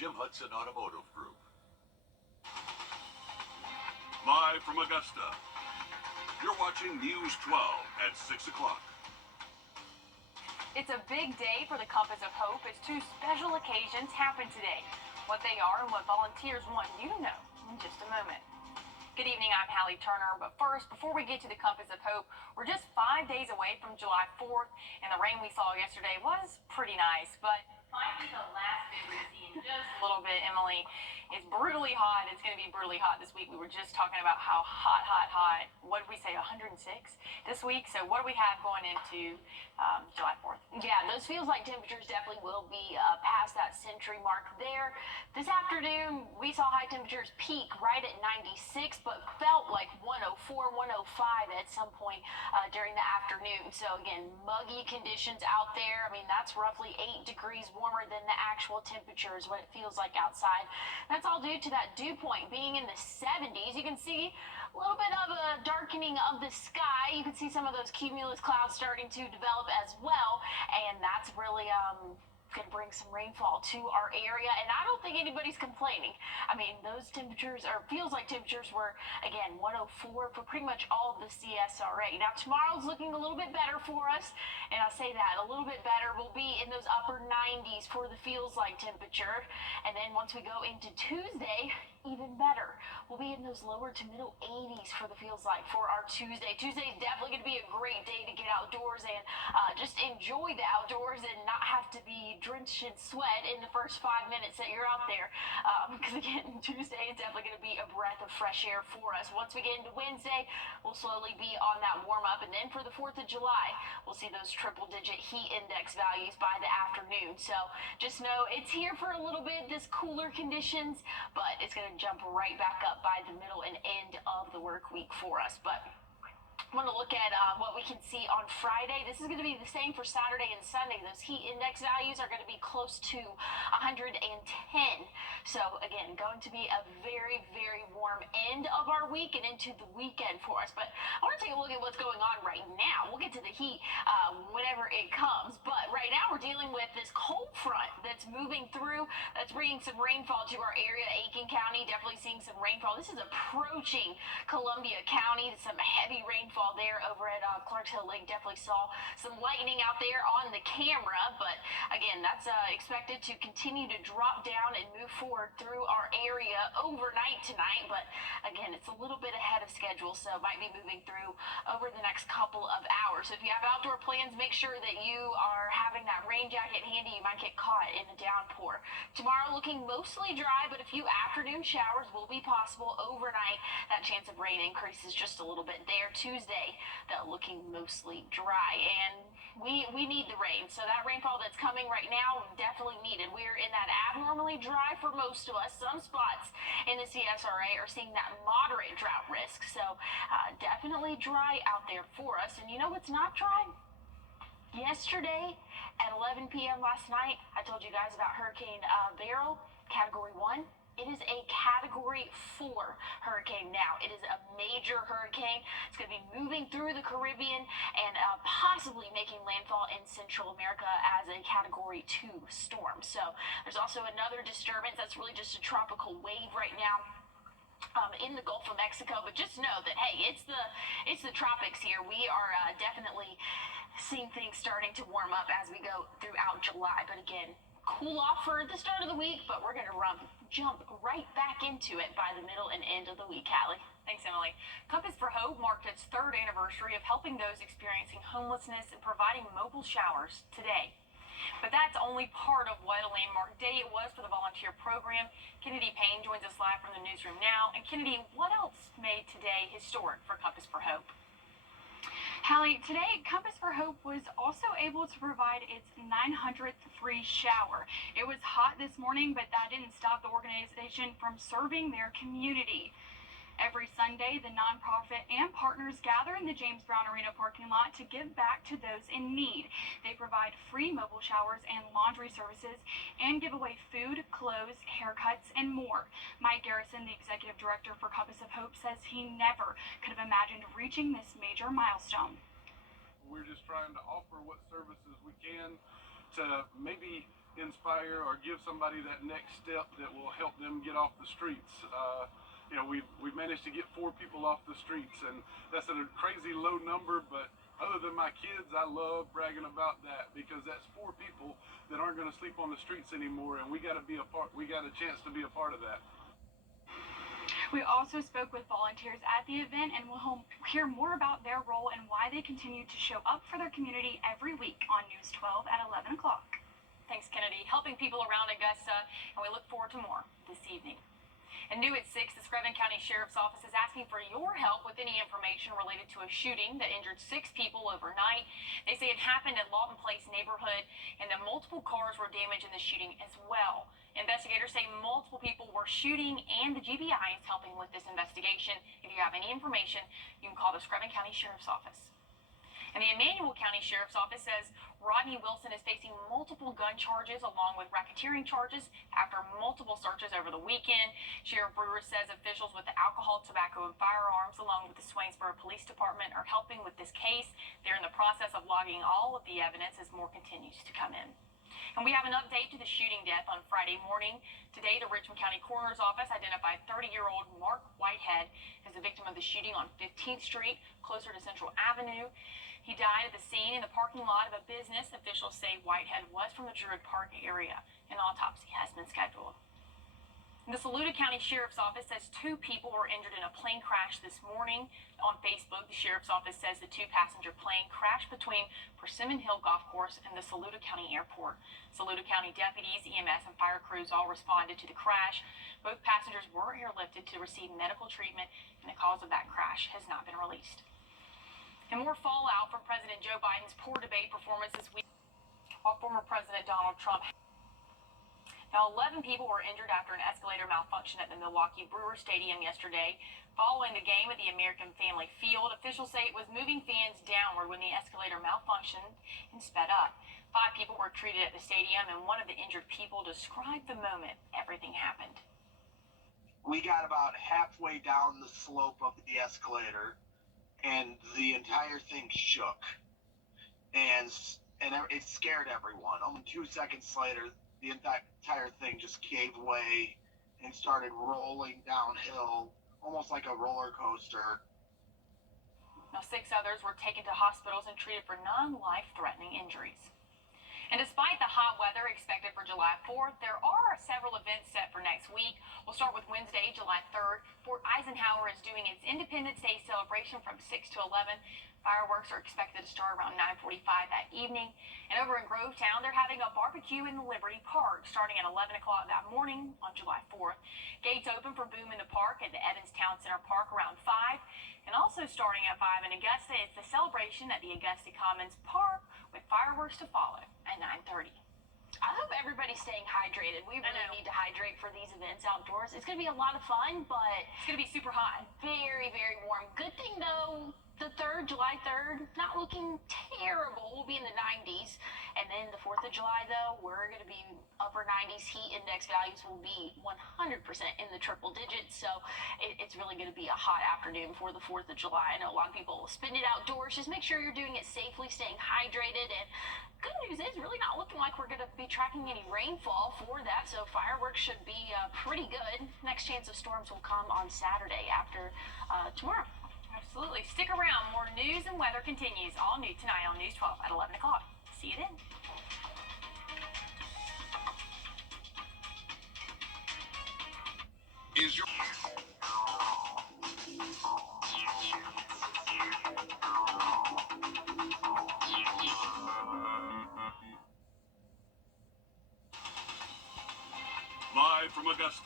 Jim Hudson Automotive Group. Live from Augusta, you're watching News 12 at 6 o'clock. It's a big day for the Compass of Hope as two special occasions happen today. What they are and what volunteers want you to know in just a moment. Good evening, I'm Hallie Turner, but first, before we get to the Compass of Hope, we're just 5 days away from July 4th, and the rain we saw yesterday was pretty nice, but finally the last bit we see in just a little bit, Emily. It's brutally hot. It's going to be brutally hot this week. We were just talking about how hot. What did we say, 106 this week? So what do we have going into July 4th? Yeah, those feels like temperatures definitely will be past that century mark there. This afternoon, we saw high temperatures peak right at 96, but felt like 104, 105 at some point during the afternoon. So again, muggy conditions out there. I mean, that's roughly 8 degrees warmer than the actual temperature is what it feels like outside. That's all due to that dew point being in the 70s. You can see a little bit of a darkening of the sky. You can see some of those cumulus clouds starting to develop as well, and that's really going to bring some rainfall to our area, and I don't think anybody's complaining. I mean, those temperatures, or feels like temperatures, were, again, 104 for pretty much all of the CSRA. Now, tomorrow's looking a little bit better for us, and I say that, a little bit better. We'll be in those upper 90s for the feels like temperature, and then once we go into Tuesday, even better. We'll be in those lower to middle 80s for the feels like for our Tuesday. Tuesday is definitely going to be a great day to get outdoors and just enjoy the outdoors and not have to be drenched in sweat in the first 5 minutes that you're out there. Because again, Tuesday is definitely going to be a breath of fresh air for us. Once we get into Wednesday, we'll slowly be on that warm up. And then for the 4th of July, we'll see those triple digit heat index values by the afternoon. So just know it's here for a little bit, this cooler conditions, but it's going to jump right back up by the middle and end of the work week for us. But I want to look at what we can see on Friday. This is going to be the same for Saturday and Sunday. Those heat index values are going to be close to 110. So again, going to be a very, very warm end of our week and into the weekend for us. But I want to take a look at what's going on right now. We'll get to the heat whenever it comes. But right now we're dealing with this cold front that's moving through. That's bringing some rainfall to our area. Aiken County, definitely seeing some rainfall. This is approaching Columbia County. Some heavy rainfall there over at Clarks Hill Lake. Definitely saw some lightning out there on the camera, but again, that's expected to continue to drop down and move forward through our area overnight tonight. But again, it's a little bit ahead of schedule, so it might be moving through over the next couple of hours. So if you have outdoor plans, make sure that you are having that rain jacket handy. You might get caught in a downpour. Tomorrow looking mostly dry, but a few afternoon showers will be possible overnight. That chance of rain increases just a little bit there. Tuesday, that looking mostly dry, and we need the rain. So that rainfall that's coming right now, definitely needed. We're in that abnormally dry for most of us. Some spots in the CSRA are seeing that moderate drought risk. So definitely dry out there for us. And you know what's not dry? Yesterday at 11 p.m. last night, I told you guys about Hurricane Beryl, Category 1. It is a Category 4 hurricane now. It is a major hurricane. It's going to be moving through the Caribbean and possibly making landfall in Central America as a Category 2 storm. So there's also another disturbance that's really just a tropical wave right now in the Gulf of Mexico. But just know that, hey, it's the tropics here. We are definitely seeing things starting to warm up as we go throughout July. But again, cool off for the start of the week, but we're going to jump right back into it by the middle and end of the week, Hallie. Thanks, Emily. Compass for Hope marked its 3rd anniversary of helping those experiencing homelessness and providing mobile showers today. But that's only part of what a landmark day it was for the volunteer program. Kennedy Payne joins us live from the newsroom now. And Kennedy, what else made today historic for Compass for Hope? Hallie, today Compass for Hope was also able to provide its 900th free shower. It was hot this morning, but that didn't stop the organization from serving their community. Every Sunday, the nonprofit and partners gather in the James Brown Arena parking lot to give back to those in need. They provide free mobile showers and laundry services and give away food, clothes, haircuts, and more. Mike Garrison, the executive director for Compass of Hope, says he never could have imagined reaching this major milestone. We're just trying to offer what services we can to maybe inspire or give somebody that next step that will help them get off the streets. We've managed to get 4 people off the streets, and that's a crazy low number, but other than my kids, I love bragging about that because that's 4 people that aren't going to sleep on the streets anymore, and we got a chance to be a part of that. We also spoke with volunteers at the event, and we'll hear more about their role and why they continue to show up for their community every week on News 12 at 11 o'clock. Thanks, Kennedy. Helping people around Augusta, and we look forward to more this evening. And new at 6, the Screven County Sheriff's Office is asking for your help with any information related to a shooting that injured 6 people overnight. They say it happened at Lawton Place neighborhood, and that multiple cars were damaged in the shooting as well. Investigators say multiple people were shooting, and the GBI is helping with this investigation. If you have any information, you can call the Screven County Sheriff's Office. And the Emmanuel County Sheriff's Office says Rodney Wilson is facing multiple gun charges along with racketeering charges after multiple searches over the weekend. Sheriff Brewer says officials with the Alcohol, Tobacco, and Firearms, along with the Swainsboro Police Department, are helping with this case. They're in the process of logging all of the evidence as more continues to come in. And we have an update to the shooting death on Friday morning. Today, the Richmond County Coroner's Office identified 30-year-old Mark Whitehead as the victim of the shooting on 15th Street, closer to Central Avenue. He died at the scene in the parking lot of a business. Officials say Whitehead was from the Druid Park area. An autopsy has been scheduled. The Saluda County Sheriff's Office says 2 people were injured in a plane crash this morning. On Facebook, the Sheriff's Office says the 2-passenger plane crashed between Persimmon Hill Golf Course and the Saluda County Airport. Saluda County deputies, EMS, and fire crews all responded to the crash. Both passengers were airlifted to receive medical treatment, and the cause of that crash has not been released. And more fallout from President Joe Biden's poor debate performance this week, while former President Donald Trump. Now, 11 people were injured after an escalator malfunctioned at the Milwaukee Brewers Stadium yesterday. Following the game at the American Family Field, officials say it was moving fans downward when the escalator malfunctioned and sped up. 5 people were treated at the stadium, and one of the injured people described the moment everything happened. We got about halfway down the slope of the escalator, and the entire thing shook. And it scared everyone. Only 2 seconds later, the entire thing just gave way and started rolling downhill, almost like a roller coaster. Now, 6 others were taken to hospitals and treated for non-life-threatening injuries. And despite the hot weather expected for July 4th, there are several events set for next week. We'll start with Wednesday, July 3rd. Fort Eisenhower is doing its Independence Day celebration from 6 to 11. Fireworks are expected to start around 9:45 that evening. And over in Grovetown, they're having a barbecue in Liberty Park starting at 11 o'clock that morning on July 4th. Gates open for Boom in the Park at the Evans Town Center Park around 5. And also starting at 5 in Augusta is the celebration at the Augusta Commons Park with fireworks to follow at 9:30. I hope everybody's staying hydrated. We really need to hydrate for these events outdoors. It's going to be a lot of fun, but it's going to be super hot. Very, very warm. Good thing, though, the 3rd, July 3rd, not looking terrible. We'll be in the 90s. And then the 4th of July, though, we're going to be upper 90s. Heat index values will be 100% in the triple digits. So it's really going to be a hot afternoon for the 4th of July. I know a lot of people will spend it outdoors. Just make sure you're doing it safely, staying hydrated. And good news is really not looking like we're going to be tracking any rainfall for that. So fireworks should be pretty good. Next chance of storms will come on Saturday after tomorrow. Absolutely. Stick around. More news and weather continues. All new tonight on News 12 at 11 o'clock. See you then. Is your live from Augusta?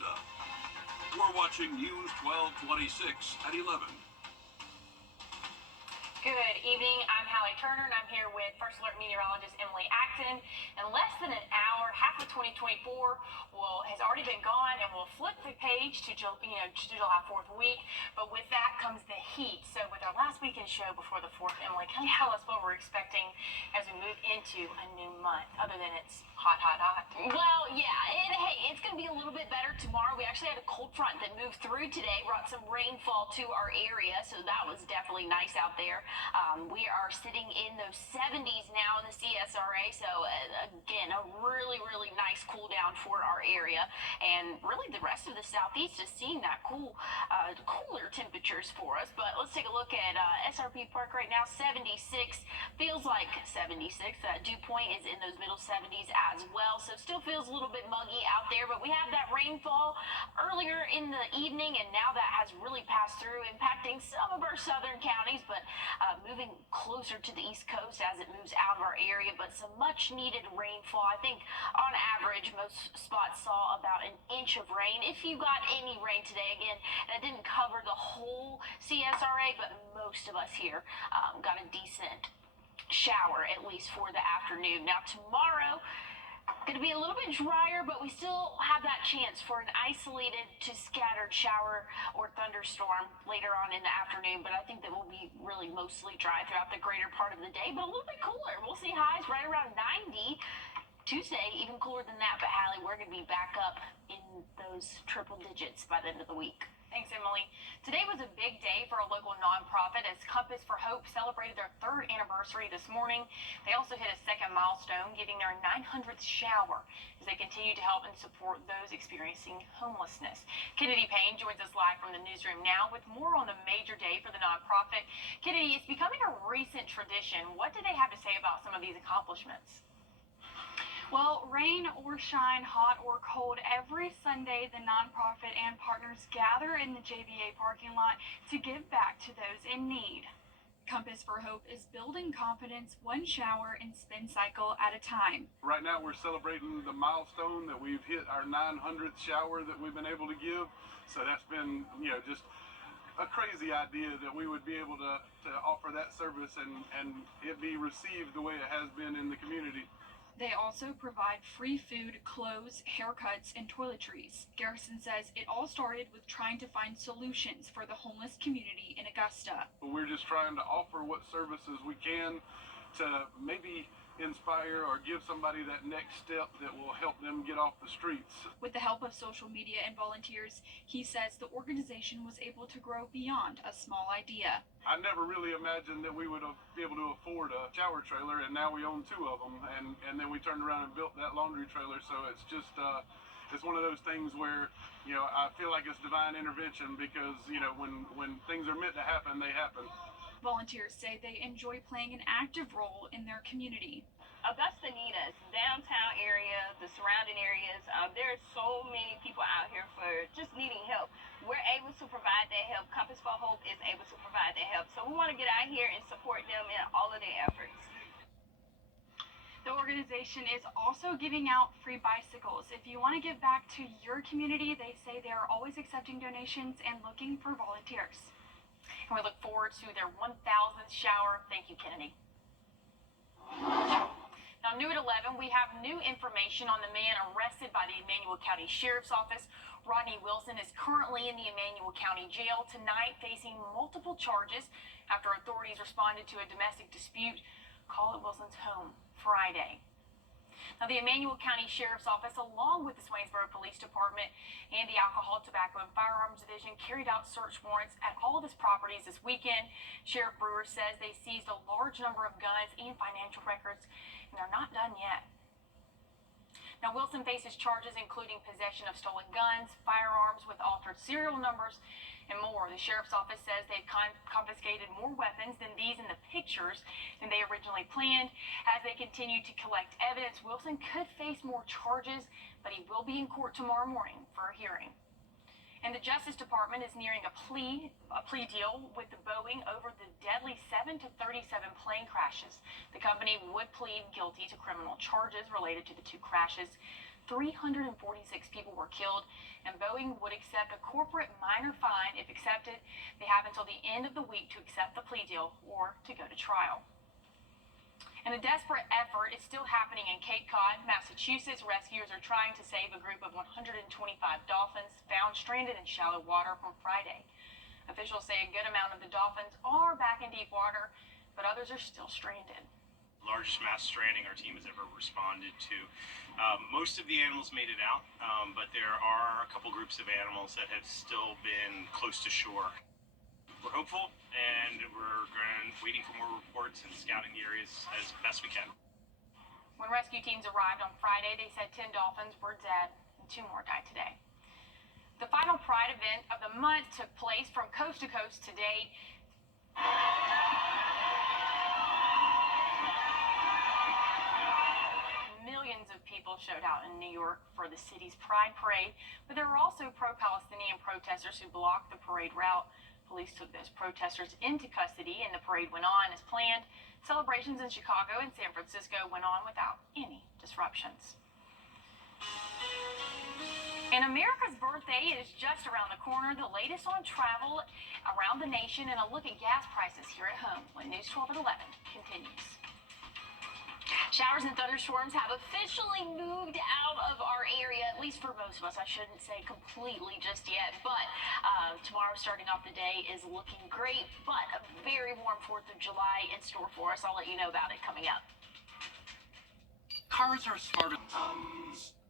We're watching News 1226 at 11. Good evening. I'm Hallie Turner, and I'm here with First Alert meteorologist Emily Acton. In less than an hour, half of 2024 has already been gone, and we'll flip the page to July 4th week. But with that comes the heat. So with our last weekend show before the 4th, Emily, can you tell us what we're expecting as we move into a new month, other than it's hot, hot, hot? Well, yeah, it's going to be a little bit better tomorrow. We actually had a cold front that moved through today, brought some rainfall to our area, so that was definitely nice out there. We are sitting in those 70s now in the CSRA, so again, a really, really nice cool down for our area, and really the rest of the southeast is seeing that cooler temperatures for us. But let's take a look at SRP Park right now. 76 feels like 76. Dew point is in those middle 70s as well, so still feels a little bit muggy out there. But we have that rainfall earlier in the evening, and now that has really passed through, impacting some of our southern counties, but moving closer to the East Coast as it moves out of our area. But some much needed rainfall. I think on average most spots saw about an inch of rain, if you got any rain today. Again, that didn't cover the whole CSRA, but most of us here got a decent shower, at least for the afternoon. Now tomorrow, going to be a little bit drier, but we still have that chance for an isolated to scattered shower or thunderstorm later on in the afternoon. But I think that will be really mostly dry throughout the greater part of the day, but a little bit cooler. We'll see highs right around 90. Tuesday, even cooler than that. But Hallie, we're going to be back up in those triple digits by the end of the week. Thanks, Emily. Today was a big day for a local nonprofit as Compass for Hope celebrated their 3rd anniversary this morning. They also hit a second milestone, giving their 900th shower as they continue to help and support those experiencing homelessness. Kennedy Payne joins us live from the newsroom now with more on the major day for the nonprofit. Kennedy, it's becoming a recent tradition. What do they have to say about some of these accomplishments? Well, rain or shine, hot or cold, every Sunday the nonprofit and partners gather in the JBA parking lot to give back to those in need. Compass for Hope is building confidence one shower and spin cycle at a time. Right now we're celebrating the milestone that we've hit our 900th shower that we've been able to give. So that's been, just a crazy idea that we would be able to offer that service and it be received the way it has been in the community. They also provide free food, clothes, haircuts, and toiletries. Garrison says it all started with trying to find solutions for the homeless community in Augusta. We're just trying to offer what services we can to maybe inspire or give somebody that next step that will help them get off the streets. With the help of social media and volunteers, he says the organization was able to grow beyond a small idea. I never really imagined that we would be able to afford a shower trailer, and now we own 2 of them, and then we turned around and built that laundry trailer. So it's just it's one of those things where I feel like it's divine intervention because when things are meant to happen, they happen. Volunteers say they enjoy playing an active role in their community. Augusta needs us. Downtown area, the surrounding areas, there are so many people out here for just needing help. We're able to provide that help. Compass for Hope is able to provide that help. So we want to get out here and support them in all of their efforts. The organization is also giving out free bicycles. If you want to give back to your community, they say they are always accepting donations and looking for volunteers. And we look forward to their 1000th shower. Thank you, Kennedy. Now, new at 11, we have new information on the man arrested by the Emmanuel County Sheriff's Office. Rodney Wilson is currently in the Emmanuel County Jail tonight, facing multiple charges after authorities responded to a domestic dispute called at Wilson's home Friday. Now, the Emmanuel County Sheriff's Office, along with the Swainsboro Police Department and the Alcohol, Tobacco, and Firearms Division, carried out search warrants at all of his properties this weekend. Sheriff Brewer says they seized a large number of guns and financial records, and they're not done yet. Now, Wilson faces charges including possession of stolen guns, firearms with altered serial numbers, and more. The Sheriff's Office says they've confiscated more weapons than these in the pictures than they originally planned. As they continue to collect evidence, Wilson could face more charges, but he will be in court tomorrow morning for a hearing. And the Justice Department is nearing a plea deal with the Boeing over the deadly 7 to 37 plane crashes. The company would plead guilty to criminal charges related to the 2 crashes. 346 people were killed, and Boeing would accept a corporate minor fine if accepted. They have until the end of the week to accept the plea deal or to go to trial. And a desperate effort is still happening in Cape Cod, Massachusetts. Rescuers are trying to save a group of 125 dolphins found stranded in shallow water from Friday. Officials say a good amount of the dolphins are back in deep water, but others are still stranded. Largest mass stranding our team has ever responded to. Most of the animals made it out, but there are a couple groups of animals that have still been close to shore. we're hopeful, and we're waiting for more reports and scouting the areas as best we can. When rescue teams arrived on Friday, they said 10 dolphins were dead and 2 more died today. The final Pride event of the month took place from coast to coast today. Millions of people showed out in New York for the city's Pride Parade, but there were also pro-Palestinian protesters who blocked the parade route. Police took those protesters into custody, and the parade went on as planned. Celebrations in Chicago and San Francisco went on without any disruptions. And America's birthday is just around the corner. The latest on travel around the nation and a look at gas prices here at home when News 12 at 11 continues. Showers and thunderstorms have officially moved out of our area, at least for most of us. I shouldn't say completely just yet, but tomorrow starting off the day is looking great, but a very warm 4th of July in store for us. I'll let you know about it coming up. Cars are smarter.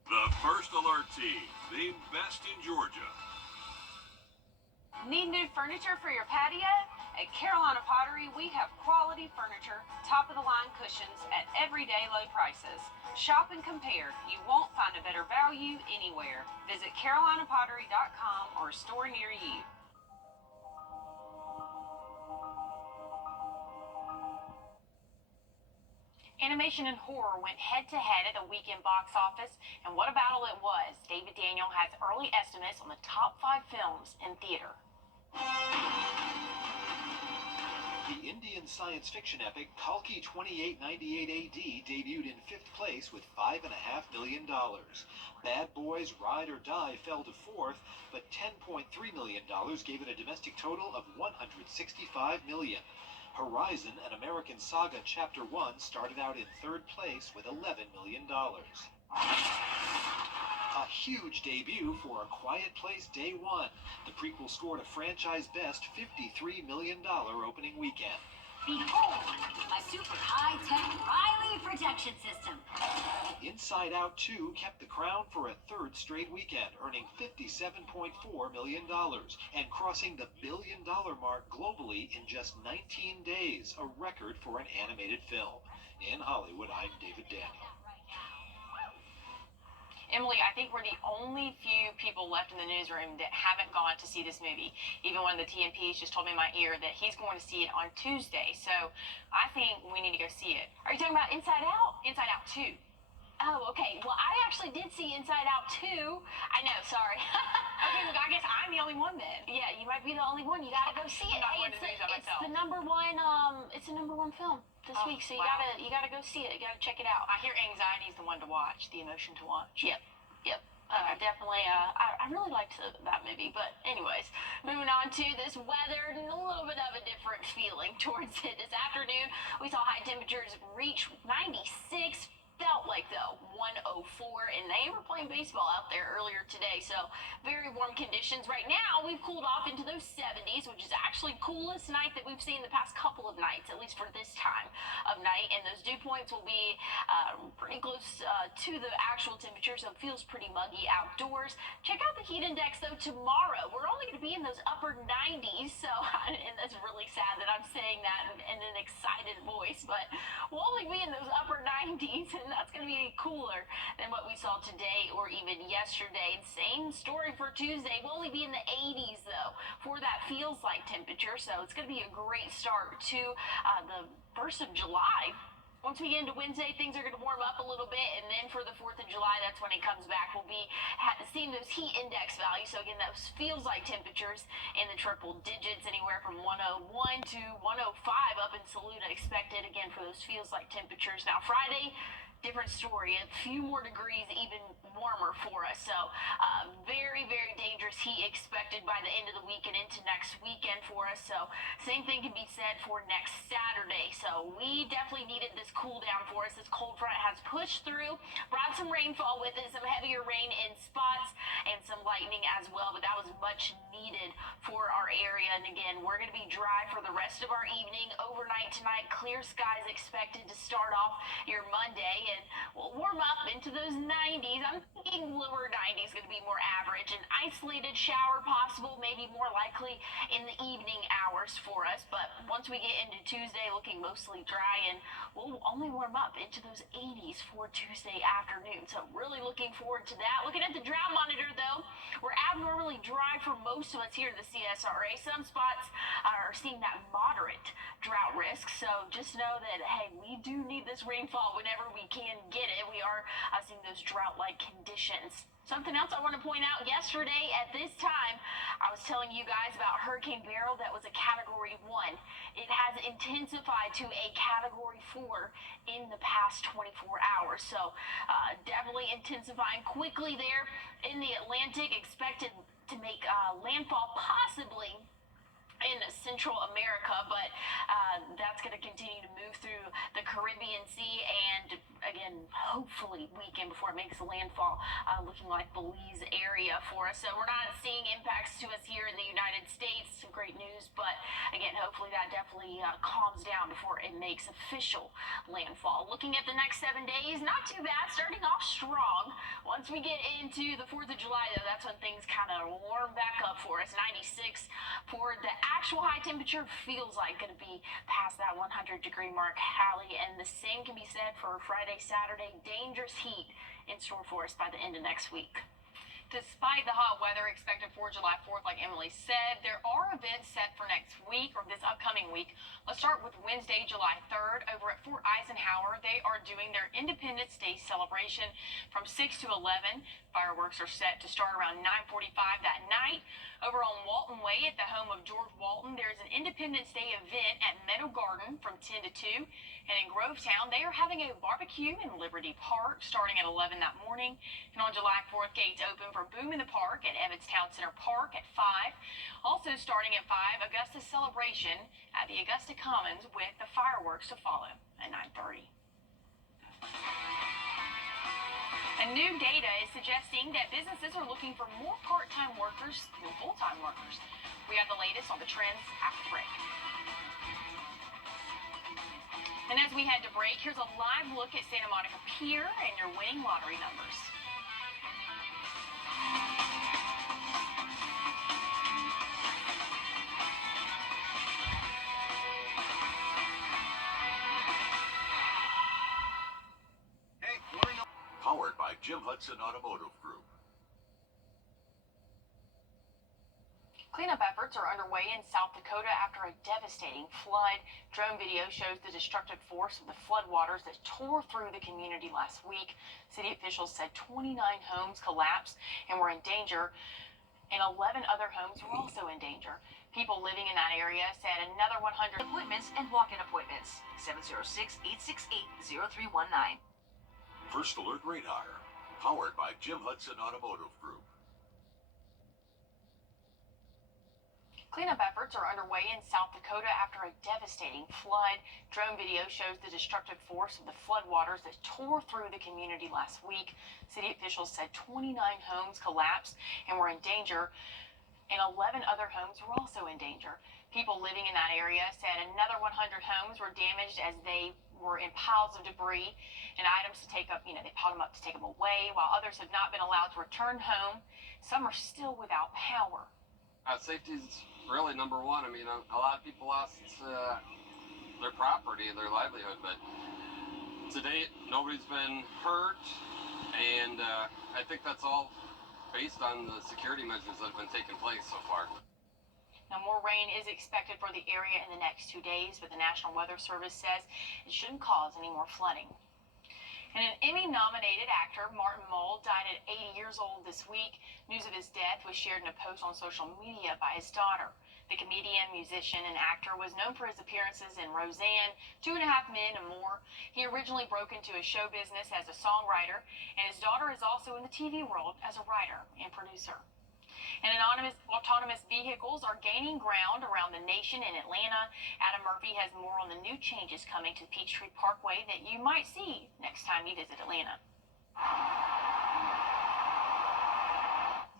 The First Alert team, the best in Georgia. Need new furniture for your patio? At Carolina Pottery, we have quality furniture, top-of-the-line cushions at everyday low prices. Shop and compare. You won't find a better value anywhere. Visit carolinapottery.com or a store near you. Animation and horror went head-to-head at the weekend box office, and what a battle it was. David Daniel has early estimates on the top 5 films in theater. The Indian science fiction epic Kalki 2898 AD debuted in 5th place with $5.5 million. Bad Boys Ride or Die fell to 4th, but $10.3 million gave it a domestic total of $165 million. Horizon, an American Saga Chapter 1 started out in 3rd place with $11 million. A huge debut for A Quiet Place Day 1. The prequel scored a franchise best $53 million opening weekend. Behold, my super high-tech Riley protection system. Inside Out 2 kept the crown for a 3rd straight weekend, earning $57.4 million and crossing the $1 billion mark globally in just 19 days, a record for an animated film. In Hollywood, I'm David Daniel. Emily, I think we're the only few people left in the newsroom that haven't gone to see this movie. Even one of the TMPs just told me in my ear that he's going to see it on Tuesday. So I think we need to go see it. Are you talking about Inside Out? Inside Out 2. Oh, okay. Well, I actually did see Inside Out 2. I know, sorry. Okay, well, I guess I'm the only one then. Yeah, you might be the only one. You gotta go see it. I'm not Hey, going to the movies by it's myself. the number one. It's the number 1 film this week, so wow. you gotta go see it. You gotta check it out. I hear anxiety is the one to watch, the emotion to watch. Yep. Definitely. I really liked that movie. But anyways, moving on to this weather and a little bit of a different feeling towards it. This afternoon, we saw high temperatures reach 96. Felt like though 104, and they were playing baseball out there earlier today, so very warm conditions. Right now we've cooled off into those 70s, which is actually coolest night that we've seen the past couple of nights, at least for this time of night, and those dew points will be pretty close to the actual temperature, so it feels pretty muggy outdoors. Check out the heat index though tomorrow. We're only going to be in those upper 90s, so and that's really sad that I'm saying that in an excited voice, but we'll only be in those upper 90s, and that's going to be cooler than what we saw today or even yesterday. Same story for Tuesday. We'll only be in the 80s, though, for that feels like temperature. So it's going to be a great start to the 1st of July. Once we get into Wednesday, things are going to warm up a little bit, and then for the 4th of July, that's when it comes back. We'll be seeing those heat index values. So again, those feels like temperatures in the triple digits, anywhere from 101 to 105 up in Saluda expected, again, for those feels like temperatures. Now, Friday, different story. A few more degrees, even warmer for us. So very, very dangerous heat expected by the end of the week and into next weekend for us. So same thing can be said for next Saturday. So we definitely needed this cool down for us. This cold front has pushed through, brought some rainfall with it, some heavier rain in spots, and some lightning as well. But that was much needed for our area. And again, we're going to be dry for the rest of our evening. Overnight tonight, clear skies expected to start off your Monday, and we'll warm up into those 90s. I'm lower 90s going to be more average. An isolated shower possible, maybe more likely in the evening hours for us. But once we get into Tuesday, looking mostly dry, and we'll only warm up into those 80s for Tuesday afternoon. So really looking forward to that. Looking at the drought monitor, though, we're abnormally dry for most of us here at the CSRA. Some spots are seeing that moderate drought risk. So just know that, hey, we do need this rainfall whenever we can get it. We are seeing those drought-like conditions. Something else I want to point out, yesterday at this time, I was telling you guys about Hurricane Beryl that was a Category 1. It has intensified to a Category 4 in the past 24 hours. So definitely intensifying quickly there in the Atlantic, expected to make landfall possibly in Central America, but that's going to continue to move through the Caribbean Sea and, again, hopefully weaken before it makes landfall, looking like Belize area for us. So we're not seeing impacts to us here in the United States. Some great news, but again, hopefully that definitely calms down before it makes official landfall. Looking at the next 7 days, not too bad, starting off strong. Once we get into the 4th of July, though, that's when things kind of warm back up for us. 96 for the actual high temperature, feels like going to be past that 100-degree mark, Hallie, and the same can be said for Friday, Saturday. Dangerous heat in store for us by the end of next week. Despite the hot weather expected for July 4th, like Emily said, there are events set for next week, or this upcoming week. Let's start with Wednesday, July 3rd. Over at Fort Eisenhower, they are doing their Independence Day celebration from 6 to 11. Fireworks are set to start around 9:45 that night. Over on Walton Way at the home of George Walton, there's an Independence Day event at Meadow Garden from 10 to 2. And in Grovetown, they are having a barbecue in Liberty Park starting at 11 that morning. And on July 4th, gates open for Boom in the Park at Evanstown Center Park at 5. Also starting at 5, Augusta celebration at the Augusta Commons with the fireworks to follow at 9:30. And new data is suggesting that businesses are looking for more part-time workers than full-time workers. We have the latest on the trends after the break. And as we head to break, here's a live look at Santa Monica Pier and your winning lottery numbers. Powered by Jim Hudson Automotive Group. Cleanup efforts are underway in South Dakota after a devastating flood. Drone video shows the destructive force of the floodwaters that tore through the community last week. City officials said 29 homes collapsed and were in danger, and 11 other homes were also in danger. People living in that area said another 100 Appointments and walk-in appointments. 706-868-0319. First Alert Radar. Powered by Jim Hudson Automotive Group. Cleanup efforts are underway in South Dakota after a devastating flood. Drone video shows the destructive force of the floodwaters that tore through the community last week. City officials said 29 homes collapsed and were in danger, and 11 other homes were also in danger. People living in that area said another 100 homes were damaged as they were in piles of debris and items to take up, they piled them up to take them away, while others have not been allowed to return home. Some are still without power. Safety is really number one. I mean, a lot of people lost their property and their livelihood, but to date, nobody's been hurt, and I think that's all based on the security measures that have been taking place so far. Now, more rain is expected for the area in the next 2 days, but the National Weather Service says it shouldn't cause any more flooding. And an Emmy-nominated actor, Martin Mull, died at 80 years old this week. News of his death was shared in a post on social media by his daughter. The comedian, musician, and actor was known for his appearances in Roseanne, 2.5 Men, and more. He originally broke into his show business as a songwriter, and his daughter is also in the TV world as a writer and producer. And autonomous vehicles are gaining ground around the nation in Atlanta. Adam Murphy has more on the new changes coming to Peachtree Parkway that you might see next time you visit Atlanta.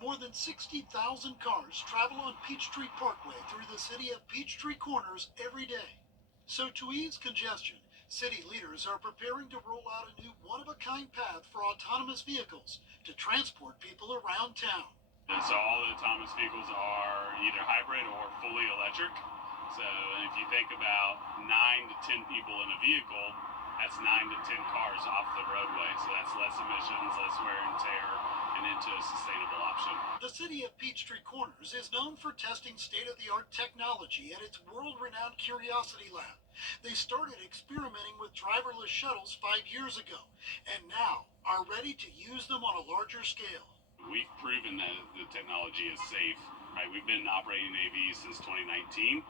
More than 60,000 cars travel on Peachtree Parkway through the city of Peachtree Corners every day. So to ease congestion, City leaders are preparing to roll out a new one-of-a-kind path for autonomous vehicles to transport people around town. And so all the autonomous vehicles are either hybrid or fully electric. So if you think about 9 to 10 people in a vehicle, that's 9 to 10 cars off the roadway. So that's less emissions, less wear and tear, and into a sustainable option. The city of Peachtree Corners is known for testing state-of-the-art technology at its world-renowned Curiosity Lab. They started experimenting with driverless shuttles 5 years ago, and now are ready to use them on a larger scale. We've proven that the technology is safe. Right? We've been operating AVs since 2019.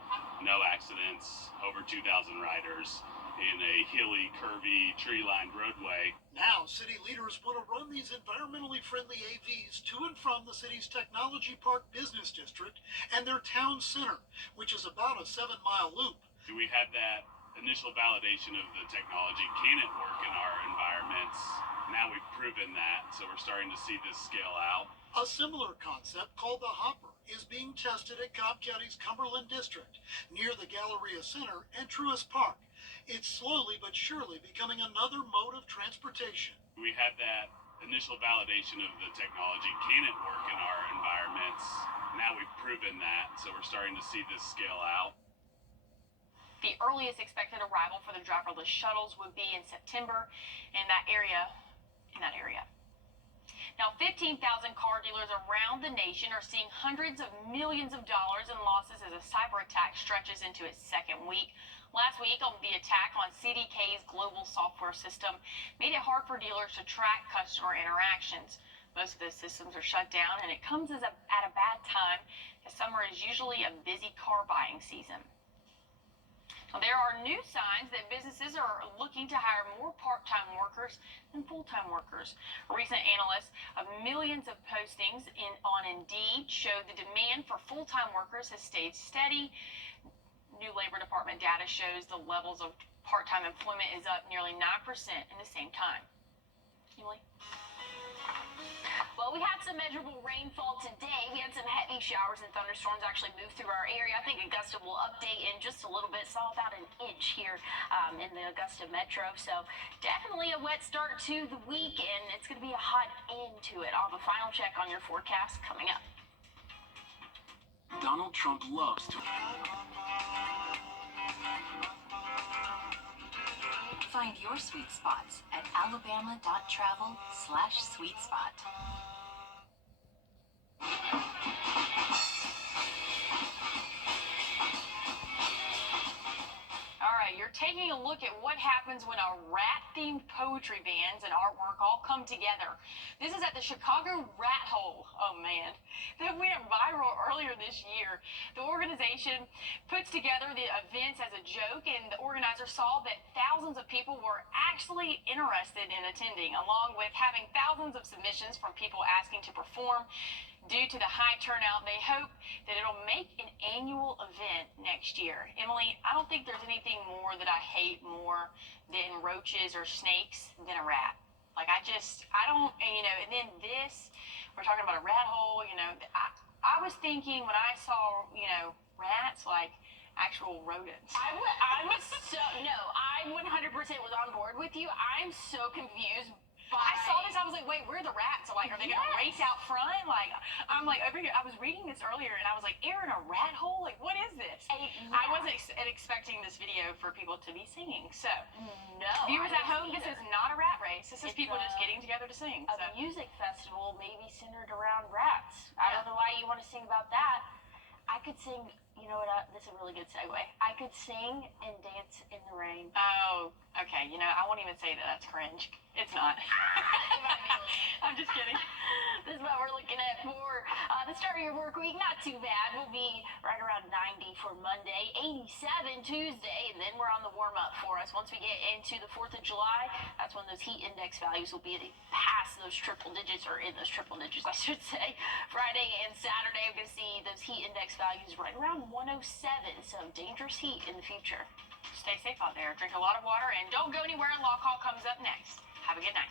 No accidents, over 2,000 riders in a hilly, curvy, tree-lined roadway. Now, city leaders want to run these environmentally friendly AVs to and from the city's Technology Park Business District and their town center, which is about a 7-mile loop. We had that initial validation of the technology. Can it work in our environments? Now we've proven that, so we're starting to see this scale out. A similar concept called the Hopper is being tested at Cobb County's Cumberland District, near the Galleria Center and Truist Park. It's slowly but surely becoming another mode of transportation. We had that initial validation of the technology. Can it work in our environments? Now we've proven that, so we're starting to see this scale out. The earliest expected arrival for the driverless shuttles would be in September in that area. Now, 15,000 car dealers around the nation are seeing hundreds of millions of dollars in losses as a cyber attack stretches into its second week. Last week, the attack on CDK's global software system made it hard for dealers to track customer interactions. Most of those systems are shut down, and it comes at a bad time, as summer is usually a busy car buying season. Now, there are new signs that businesses are looking to hire more part-time workers than full-time workers. Recent analysis of millions of postings on Indeed showed the demand for full-time workers has stayed steady. New Labor Department data shows the levels of part-time employment is up nearly 9% in the same time. Emily? Well, we had some measurable rainfall today. We had some heavy showers and thunderstorms actually move through our area. I think Augusta will update in just a little bit. Saw about an inch here in the Augusta metro. So definitely a wet start to the week, and it's going to be a hot end to it. I'll have a final check on your forecast coming up. Donald Trump loves to... Find your sweet spots at alabama.travel/sweetspot. All right, you're taking a look at what happens when a rat-themed poetry bands and artwork all come together. This is at the Chicago Rat Hole. Oh, man. That went viral earlier this year. The organization puts together the events as a joke, and the organizers saw that thousands of people were actually interested in attending, along with having thousands of submissions from people asking to perform. Due to the high turnout, they hope that it'll make an annual event next year. Emily, I don't think there's anything more that I hate more than roaches or snakes than a rat. Like, I don't, and then this, we're talking about a rat hole, I was thinking when I saw, rats, like actual rodents. I 100% was on board with you. I'm so confused. I saw this, I was like, wait, where are the rats? Like, are they going to race out front? Like, I'm like, over here, I was reading this earlier, and I was like, air in a rat hole? Like, what is this? I wasn't expecting this video for people to be singing, so. No. Viewers at home, this is not a rat race. This is people just getting together to sing. A music festival maybe centered around rats. I don't know why you want to sing about that. I could sing, you know what, this is a really good segue. I could sing and dance in the rain. Oh, okay. I won't even say that. That's cringe. It's not. I'm just kidding. This is what we're looking at for the start of your work week. Not too bad. We'll be right around 90 for Monday, 87 Tuesday, and then we're on the warm-up for us. Once we get into the 4th of July, that's when those heat index values will be past those triple digits, or in those triple digits, I should say. Friday and Saturday, we're going to see those heat index values right around 107, so dangerous heat in the future. Stay safe out there. Drink a lot of water, and don't go anywhere. Law Call comes up next. Have a good night.